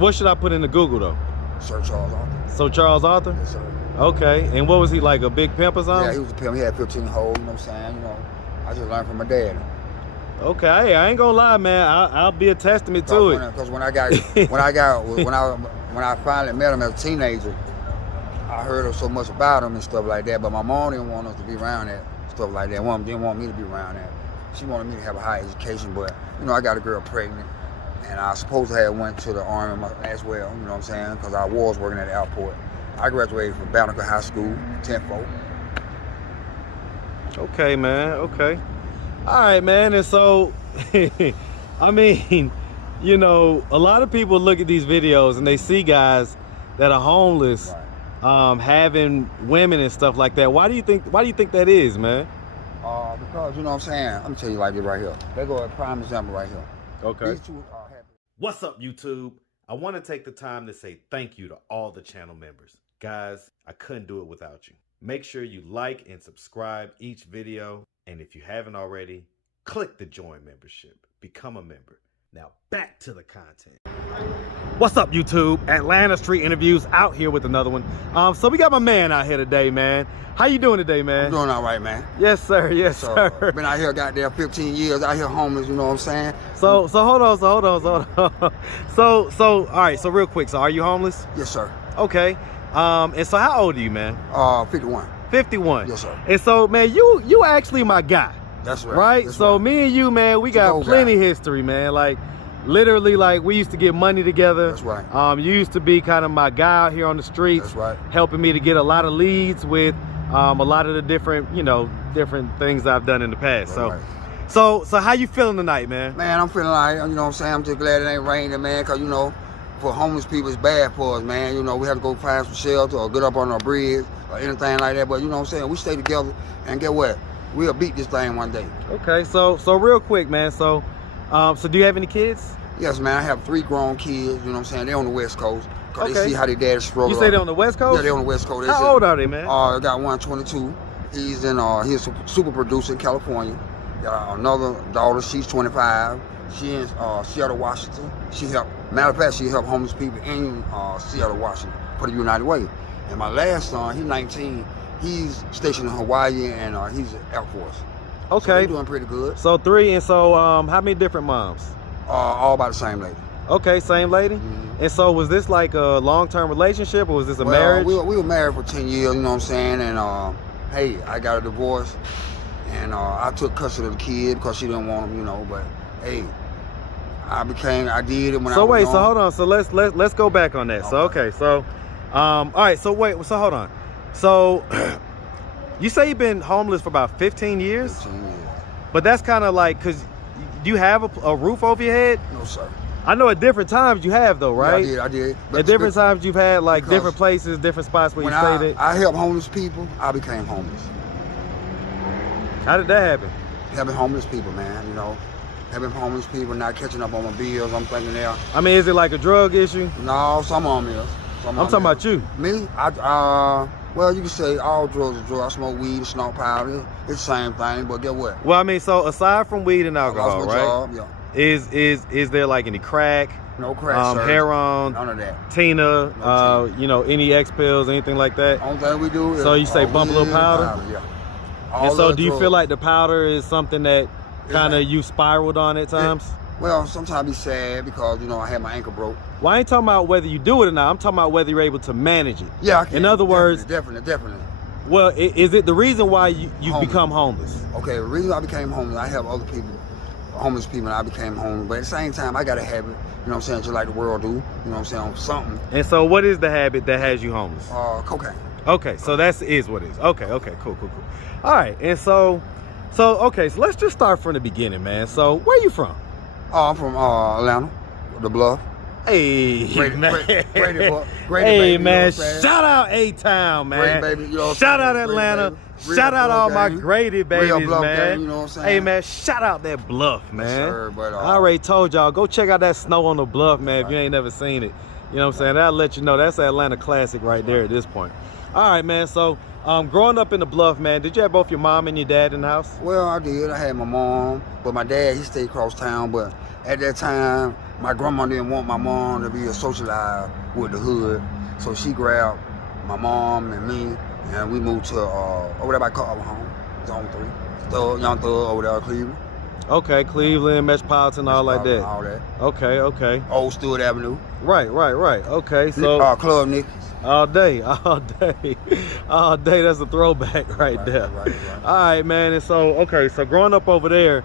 What should I put into Google though? Sir Charles Arthur. So Charles Arthur? Yes, sir. Okay. And what was he, like a big pimp or something? Yeah, he was a pimp. He had 15 holes, you know what I'm saying? You know, I just learned from my dad. Okay, hey, I ain't gonna lie, man. I'll be a testament to it. Because when I finally met him as a teenager, I heard so much about him and stuff like that. But my mom didn't want us to be around that stuff like that. Mom didn't want me to be around that. She wanted me to have a high education, but you know, I got a girl pregnant, and I supposed to have went to the Army as well. You know what I'm saying? Because I was working at the airport. I graduated from Banneker High School, 10-4. Okay, man. Okay. All right, man. And so, I mean, you know, a lot of people look at these videos and they see guys that are homeless, right, having women and stuff like that. Why do you think that is, man? Because, you know what I'm saying? I'm gonna tell you like this right here. They go a prime example right here. Okay. These two are happy. What's up, YouTube? I want to take the time to say thank you to all the channel members. Guys, I couldn't do it without you. Make sure you like and subscribe each video. And if you haven't already, click the join membership. Become a member. Now back to the content. What's up, YouTube? Atlanta Street Interviews out here with another one. So we got my man out here today, man. How you doing today, man? I'm doing all right, man. Yes, sir. Yes, sir. Been out here, goddamn 15 years out here homeless, you know what I'm saying? So hold on. So all right, so real quick, so are you homeless? Yes, sir. Okay. And so how old are you, man? 51. 51. Yes, sir. And so, man, you actually my guy. That's right. Right? That's so right. me and you, man, we got plenty history, man. Like literally, like we used to get money together. That's right. You used to be kind of my guy out here on the streets. That's right. Helping me to get a lot of leads with a lot of the different things I've done in the past. Right. So how you feeling tonight, man? Man, I'm feeling like, you know what I'm saying? I'm just glad it ain't raining, man, because, you know, for homeless people, it's bad for us, man. You know, we have to go find some shelter or get up on our bridge or anything like that. But you know what I'm saying? We stay together and get what? We'll beat this thing one day. Okay, so real quick, man. So do you have any kids? Yes, man. I have 3 grown kids. You know what I'm saying? They're on the West Coast. Cause Okay. they see how their daddy struggle. You say they're on the West Coast? Yeah, they're on the West Coast. How old are they, man? I got one 22. He's he's a super producer in California. Got another daughter. She's 25. She in Seattle, Washington. Matter of fact, she helped homeless people in Seattle, Washington for the United Way. And my last son, he's 19. He's stationed in Hawaii and he's in Air Force. Okay. So they're doing pretty good. So 3, and so how many different moms? All by the same lady. Okay, same lady. Mm-hmm. And so was this like a long-term relationship or was this a marriage? We were married for 10 years, you know what I'm saying? And hey, I got a divorce and I took custody of the kid because she didn't want him, you know, but hey, I did it when I was So wait, young. so hold on. So let's go back on that. Okay. So okay, so all right, so wait, so hold on. So you say you've been homeless for about 15 years? 15 years. But that's kind of like, cause do you have a roof over your head? No, sir. I know at different times you have though, right? Yeah, I did. At different times you've had like because different places, different spots where you stayed at. I helped homeless people, I became homeless. How did that happen? Helping homeless people, man, you know. Helping homeless people, not catching up on my bills. I'm thinking there. I mean, is it like a drug issue? No, some of them is. I'm talking about you. Me? Well, you can say all drugs are drugs. I smoke weed, snort powder. It's the same thing, but get what? Well, I mean, so aside from weed and alcohol, I lost my right? job, yeah. Is there like any crack? No crack, sir. Heroin, none of that. Tina, No you know, any X pills, anything like that? Only thing we do is So you say bump a little powder? Yeah. And so do you feel like the powder is something that kind of you spiraled on at times? Well, sometimes be sad because, you know, I had my ankle broke. Well, I ain't talking about whether you do it or not. I'm talking about whether you're able to manage it. Yeah, I can. In other words, Definitely. Well, is it the reason why you've become homeless? Okay, the reason I became homeless, I have other people, homeless people, and I became homeless. But at the same time, I got a habit, you know what I'm saying, just like the world do, you know what I'm saying, on something. And so what is the habit that has you homeless? Cocaine. Okay, so that is what it is. Okay, cool. All right, and so okay, so let's just start from the beginning, man. So where you from? I'm from Atlanta, the Bluff. Hey, Grady, man. hey, Hey, baby, man. You know what I'm Shout out A-Town, man. Grady, baby, you know what I'm Shout out saying? Atlanta. Grady, Shout out all my gang. Grady babies, Real Bluff man. gang, you know what I'm saying? Hey, man, shout out that Bluff, man. Yes, sir, but, I already told y'all, go check out that Snow on the Bluff, man, if you ain't never seen it. You know what I'm saying? That'll let you know that's an Atlanta classic right there at this point. All right, man, so growing up in the Bluff, man, did you have both your mom and your dad in the house? Well, I did. I had my mom, but my dad, he stayed across town. But at that time, my grandma didn't want my mom to be socialized with the hood, so she grabbed my mom and me, and we moved to over there by Carver Home, Zone 3, Young Thug over there in Cleveland. Okay, Cleveland, Metropolitan, all like that. All that. Okay. Old Stewart Avenue. Right. Okay, so Club Nick. all day. That's a throwback right there. Right. All right, man. And so, okay, so growing up over there,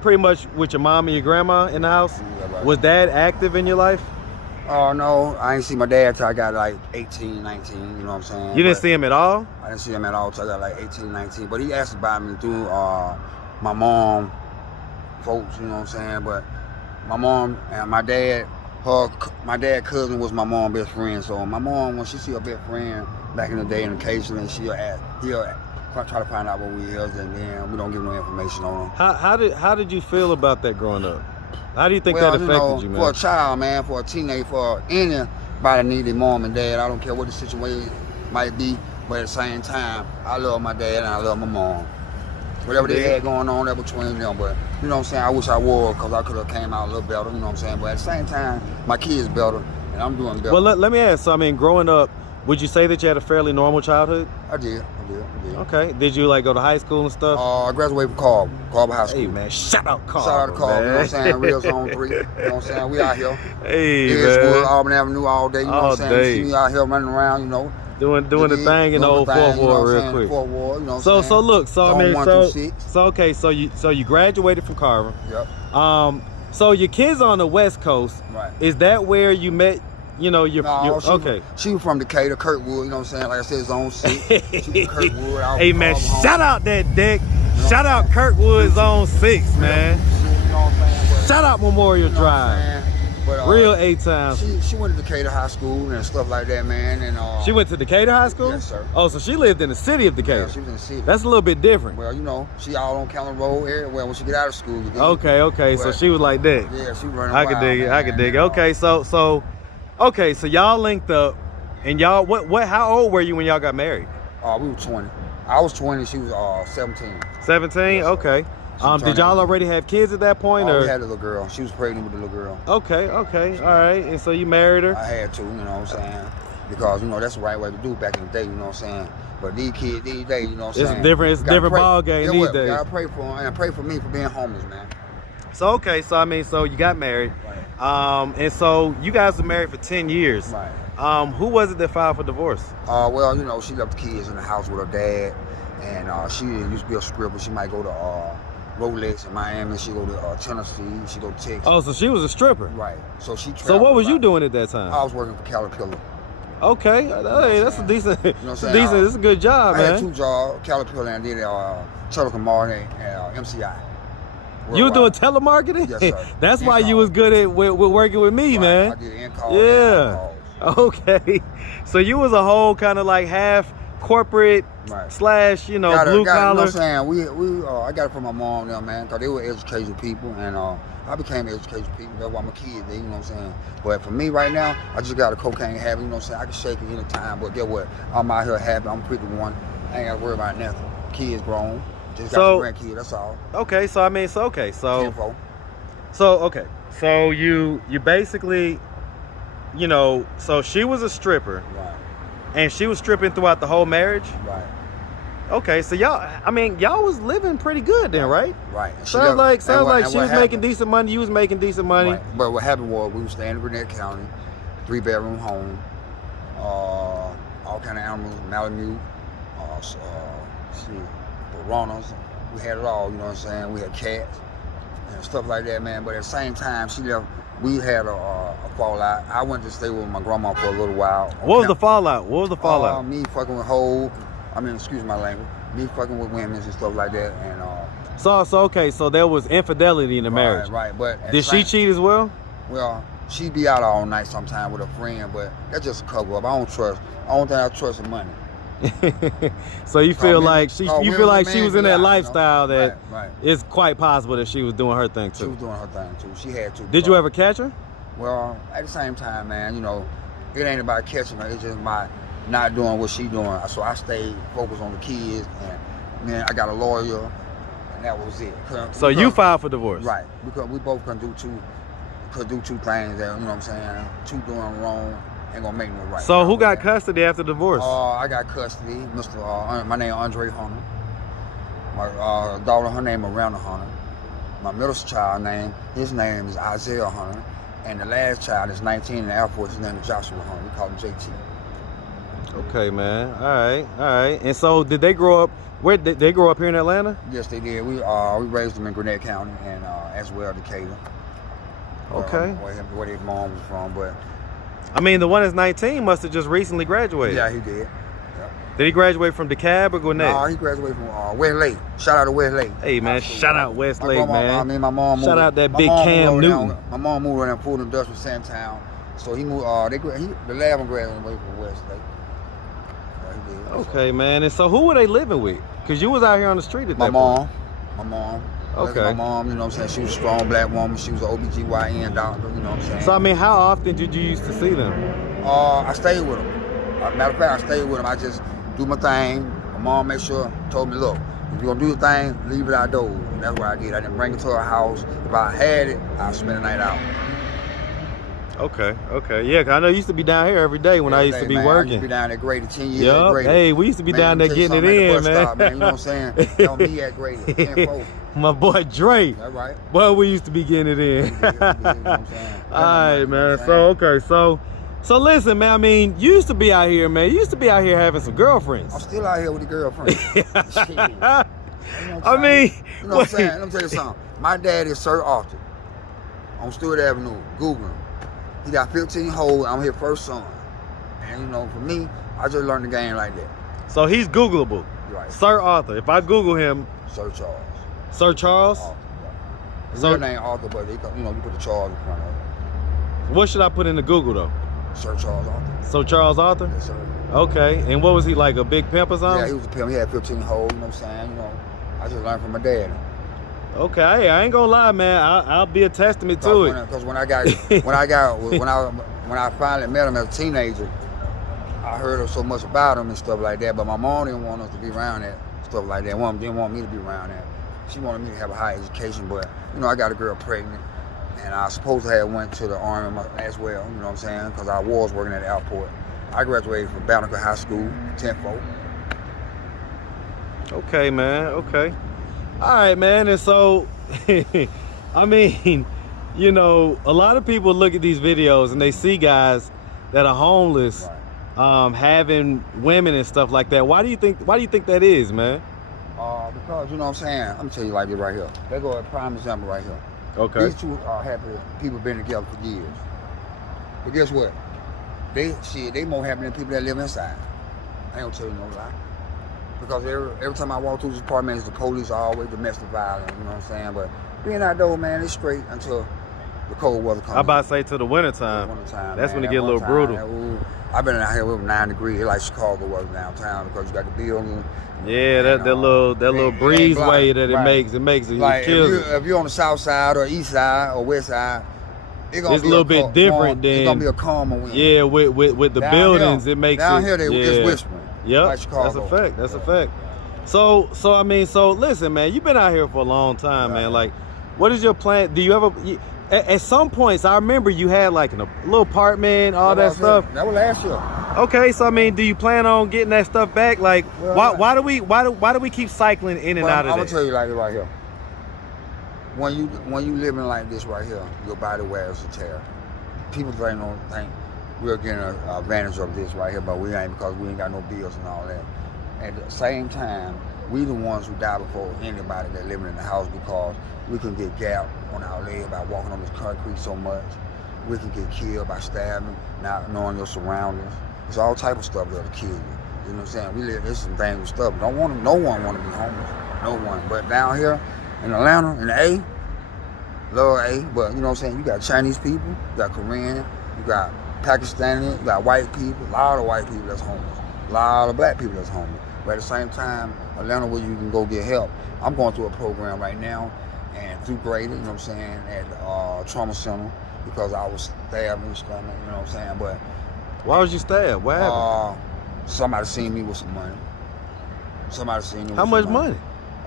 pretty much with your mom and your grandma in the house, right. Was dad active in your life? Oh, no, I ain't see my dad till I got like 18, 19, you know what I'm saying? You didn't see him at all? I didn't see him at all till I got like 18, 19, but he asked about me through my mom folks, you know what I'm saying? But my mom and my dad, my dad's cousin was my mom's best friend, so my mom, when she see her best friend back in the day, and occasionally he'll try to find out what we is, and then we don't give no information on him. How did you feel about that growing up? How do you think that affected you, man? For a child, man, for a teenager, for anybody needed mom and dad, I don't care what the situation might be, but at the same time, I love my dad and I love my mom. Whatever they had going on there between them, but you know what I'm saying, I wish I was, because I could have came out a little better, you know what I'm saying, but at the same time, my kid's better, and I'm doing better. Well, let me ask, so I mean, growing up, would you say that you had a fairly normal childhood? I did. Okay. Did you like go to high school and stuff? I graduated from Carver High School. Hey man, shout out Carver. Shout out to Carver, man. you know what I'm saying? Real Zone 3, you know what I'm saying? We out here. Hey, Edgewood, man. Auburn Avenue all day, you know what I'm saying? You see me out here running around, you know. Doing the thing in the old Fourth Ward real quick. Fourth Ward, you know what I'm saying? So look, so Zone I mean, 1 through 6. so okay, so you graduated from Carver. Yep. So your kids on the West Coast. Right. Is that where you met? You know, okay. She was from Decatur, Kirkwood, you know what I'm saying? Like I said, Zone 6. She was Kirkwood. Hey man, shout out that deck. Shout out Kirkwood Zone 6, man. You know what I'm saying? Shout out Memorial Drive. But, real A-times. She went to Decatur High School and stuff like that, man. And she went to Decatur High School? Yes, sir. Oh, so she lived in the city of Decatur. Yeah, she was in the city. That's a little bit different. Well, you know, she all on County Road area. Well, when she get out of school, you Okay. So she was like that. Yeah, she running I could dig it. I could dig it. Okay, so y'all linked up, and y'all how old were you when y'all got married? We were 20. I was 20. She was 17. 17. Yes, okay. Did y'all already have kids at that point, or? We had a little girl. She was pregnant with a little girl. Okay. All right. And so you married her? I had to, you know what I'm saying? Because, you know, that's the right way to do back in the day, you know what I'm saying? But these kids, these days, you know what I'm saying? It's a different ball game these days. You gotta pray for them, and pray for me for being homeless, man. So, okay, so you got married. Right. And so you guys were married for 10 years. Right. Who was it that filed for divorce? Well, you know, she left the kids in the house with her dad, and she used to be a stripper. She might go to Rolex in Miami. She go to Tennessee. She go to Texas. Oh, so she was a stripper. Right. So she. So what was you doing at that time? I was working for Caterpillar. Okay, hey, that's a decent. You know what I'm saying? It's a good job, man. I had 2 jobs, Caterpillar, and did telemarketing and MCI. You were doing telemarketing? Yes, sir. That's why you was good at with working with me, man. I did in-call. Yeah. Okay. So you was a whole kind of like half corporate / blue collar. You know what I'm saying? I got it from my mom now, man, because they were educated people, and I became educated people. That's why I'm a kid, you know what I'm saying? But for me right now, I just got a cocaine habit, you know what I'm saying? I can shake it anytime, but get what? I'm out here happy. I'm 51. I ain't got to worry about nothing. Kids grown. Just got some grandkids, that's all. Okay, so I mean, okay. So you basically, you know, so she was a stripper. Right. And she was stripping throughout the whole marriage? Right. Okay, so y'all was living pretty good then, right? Right. Sounds like she was making decent money, you was making decent money. Right. But what happened was we were staying in Gwinnett County, 3-bedroom home, all kind of animals, Malamute, piranhas. We had it all, you know what I'm saying? We had cats and stuff like that, man. But at the same time, she left. We had a fallout. I went to stay with my grandma for a little while. What was the fallout? Me fucking with hoes. Excuse my language. Me fucking with women and stuff like that. And so there was infidelity in the marriage. Right. But did she cheat as well? Well, she'd be out all night sometime with a friend, but that's just a cover up. I don't trust. The only thing I trust is money. So you feel like she was in that lifestyle that right. It's quite possible that she was doing her thing too. She was doing her thing too. She had to. Did you ever catch her? Well, at the same time, man, you know, it ain't about catching her. It's just my not doing what she doing. So I stayed focused on the kids, and then I got a lawyer, and that was it. So you filed for divorce, right? Because we both couldn't do could do two things that, you know what I'm saying, two doing wrong ain't gonna make no right. So who got custody after divorce? I got custody, my name Andre Hunter. My daughter, her name Miranda Hunter. My middle child his name is Isaiah Hunter. And the last child is 19 in the Air Force, his name is Joshua Hunter. We call him JT. Okay, man. All right. And so did they grow up, where did they grow up here in Atlanta? Yes, they did. We raised them in Gwinnett County and as well Decatur. Okay. Where their mom was from, but I mean, the one that's 19 must have just recently graduated. yeah, he did. Did he graduate from DeKalb or Gwinnett? No, he graduated from Westlake. Shout out to Westlake. Hey, man, shout out Westlake, man. My mom shout out that big Cam Newton. My mom moved around Food Industrial Sandtown. So he moved, the lab graduated away from Westlake. Yeah, he did. Okay, man. And so who were they living with? Because you was out here on the street at that point. My mom. Okay. My mom, you know what I'm saying? She was a strong black woman. She was an OBGYN doctor, you know what I'm saying? So, I mean, how often did you used to see them? I stayed with them. Matter of fact, I stayed with them. I just do my thing. My mom told me, look, if you're gonna do your thing, leave it outdoors. And that's what I did. I didn't bring it to her house. If I had it, I'd spend the night out. Okay. Yeah, 'cause I know you used to be down here every day when I used to be working. I used to be down at Grady, 10 years at Grady. Hey, we used to be down there getting it in, man. Stop, man. You know what I'm saying? That was me at Grady, 10-4. My boy Dre. That's right. Boy, we used to be getting it in. You know what I'm saying? All right, man. So listen, man, I mean, you used to be out here, man. You used to be out here having some girlfriends. I'm still out here with the girlfriend. You know I mean, you know what I'm saying? Let me tell you something. My dad is Sir Arthur on Stewart Avenue. Google him. He got 15 holes. I'm his first son. And, you know, for me, I just learned the game like that. So he's Googleable. Right. Sir Arthur. If I Google him. Sir Charles. Sir Charles? Arthur, right. His real name Arthur, but you put the Charles in front of it. What should I put into Google, though? Sir Charles Arthur. So Charles Arthur? Yes, sir. Okay. And what was he, like a big pimp or something? Yeah, he was a pimp. He had 15 holes, you know what I'm saying? You know, I just learned from my dad. Okay, I ain't gonna lie, man. I'll be a testament to it. Because when I finally met him as a teenager, I heard so much about him and stuff like that. But my mom didn't want us to be around that stuff like that. Mom didn't want me to be around that. She wanted me to have a high education, but you know, I got a girl pregnant, and I supposed to have went to the Army as well. You know what I'm saying? Because I was working at the airport. I graduated from Banneker High School, 10-4. Okay, man. Okay. All right, man. And so, I mean, you know, a lot of people look at these videos and they see guys that are homeless, right, having women and stuff like that. Why do you think that is, man? Because, you know what I'm saying? I'm gonna tell you like this right here. They go a prime example right here. Okay. These two are happy people been together for years. But guess what? They more happy than people that live inside. I ain't gonna tell you no lie. Because every time I walk through this apartment, the police are always domestic violence, you know what I'm saying? But being outdoors, man, it's straight until the cold weather comes. I'm about to say to the winter time. That's when it get a little brutal. I've been out here with 9 degrees. It's like Chicago weather downtown because you got the building. Yeah, that little breezeway that it makes it like kills it. If you're on the south side or east side or west side, it's a little bit different than. It's gonna be a calmer wind. Yeah, with the buildings, it makes down it. Down here, it's whispering. Yep, like that's a fact. That's a fact. So I mean, listen, man, you've been out here for a long time, man. Like, what is your plan? Do you ever? At some points, I remember you had like a little apartment, all that stuff. That was last year. Okay, so I mean, do you plan on getting that stuff back? Like, why do we keep cycling in and out of that? I'm gonna tell you like this right here. When you living like this right here, your body wears a tear. People think we're getting an advantage of this right here, but we ain't, because we ain't got no bills and all that. At the same time, we the ones who die before anybody that living in the house, because we can get gapped on our leg by walking on this concrete so much. We can get killed by stabbing, not knowing your surroundings. It's all type of stuff that'll kill you. You know what I'm saying? We live, it's some dangerous stuff. No one want to be homeless. No one. But down here in Atlanta, in the A, love A, but you know what I'm saying? You got Chinese people, you got Korean, you got Pakistani, you got white people, a lot of white people that's homeless, a lot of black people that's homeless. But at the same time, Atlanta, where you can go get help. I'm going through a program right now, and through Grady, you know what I'm saying, at the trauma center, because I was stabbed in the stomach, you know what I'm saying? But why was you stabbed? What happened? Somebody seen me with some money. Somebody seen me with How much money?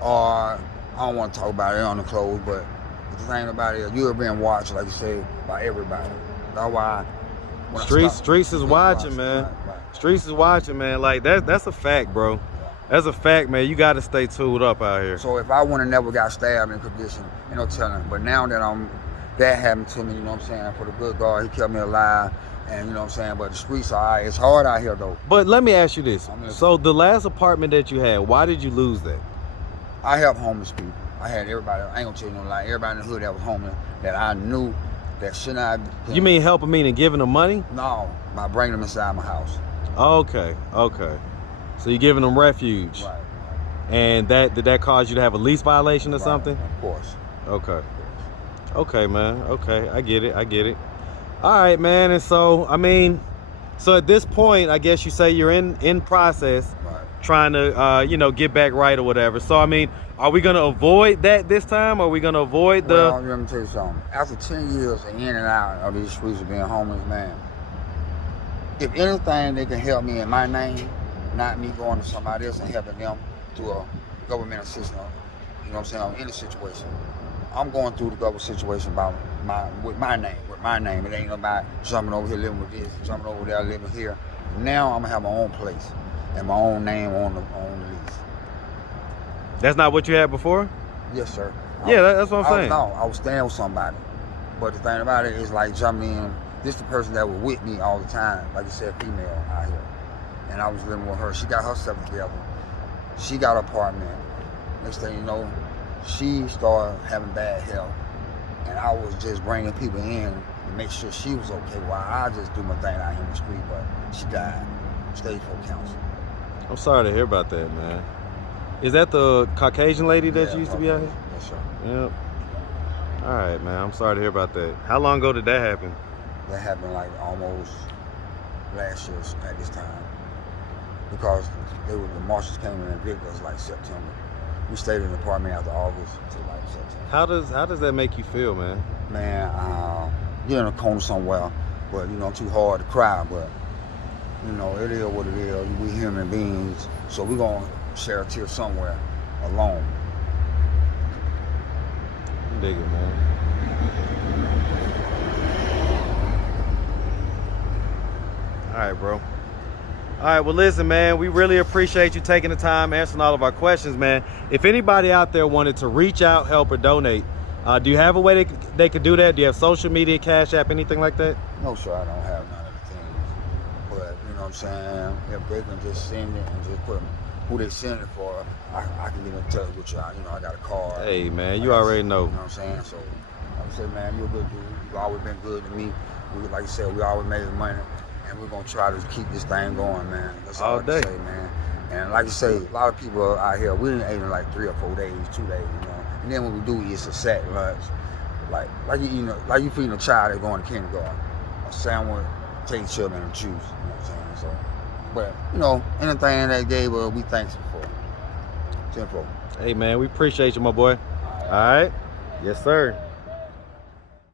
I don't want to talk about it on the clothes, but But the thing about it is, you're being watched, like you say, by everybody. That's why. Streets is watching, man. Right. Streets is watching, man. Like that's a fact, bro. That's a fact, man. You got to stay tooled up out here. So if I would have never got stabbed in condition, you know, telling. But now that that happened to me, you know what I'm saying? For the good God, he kept me alive, and you know what I'm saying. But the streets are alright. It's hard out here though. But let me ask you this. So the last apartment that you had, why did you lose that? I helped homeless people. I had everybody. I ain't gonna tell you no lie. Everybody in the hood that was homeless that I knew that should not. You mean helping, meaning giving them money? No, by bringing them inside my house. Okay. So you're giving them refuge. Right. And did that cause you to have a lease violation or something? Of course. Okay. Okay, man. Okay, I get it. All right, man. And so, I mean, so at this point, I guess you say you're in process, trying to, you know, get back right or whatever. So, I mean, are we gonna avoid that this time? Are we gonna avoid the? Well, let me tell you something. After 10 years of in and out of these streets of being homeless, man, if anything, they can help me in my name, not me going to somebody else and helping them through a government assistance. You know what I'm saying? On any situation, I'm going through the government situation with my name. It ain't about jumping over here living with this, jumping over there living here. Now I'm gonna have my own place and my own name on the lease. That's not what you had before? Yes, sir. Yeah, that's what I'm saying. No, I was staying with somebody. But the thing about it is like jumping in. This the person that was with me all the time, like you said, female out here. And I was living with her. She got herself together. She got an apartment. Next thing you know, she started having bad health. And I was just bringing people in to make sure she was okay while I just do my thing out here in the street. But she died. Stage 4 cancer. I'm sorry to hear about that, man. Is that the Caucasian lady that used to be out here? Yes, sir. Yep. All right, man. I'm sorry to hear about that. How long ago did that happen? That happened like almost last year at this time. Because the marshals came in and evicted us like September. We stayed in the apartment after August until like September. How does that make you feel, man? Man, you're in a corner somewhere, but you know, too hard to cry, but you know, it is what it is. We human beings, so we're gonna share a tear somewhere alone. Dig it, man. All right, bro. All right, well, listen, man, we really appreciate you taking the time answering all of our questions, man. If anybody out there wanted to reach out, help, or donate, do you have a way they could do that? Do you have social media, Cash App, anything like that? No, sir, I don't have none of the things. But, you know what I'm saying, if they can just send it and just put who they send it for, I can get in touch with you. You know, I got a card. Hey, man, you already know. You know what I'm saying? So, like I said, man, you're a good dude. You've always been good to me. Like you said, we always made money. And we're gonna try to keep this thing going, man. That's all I can say, man. And like you say, a lot of people out here, we didn't eat in like 3 or 4 days, 2 days, you know. And then when we do eat, it's a sack lunch. Like you feeding a child that's going to kindergarten. A sandwich, take children and juice, you know what I'm saying? So, but you know, anything they gave us, we thankful for. 10-4. Hey, man, we appreciate you, my boy. All right. Yes, sir.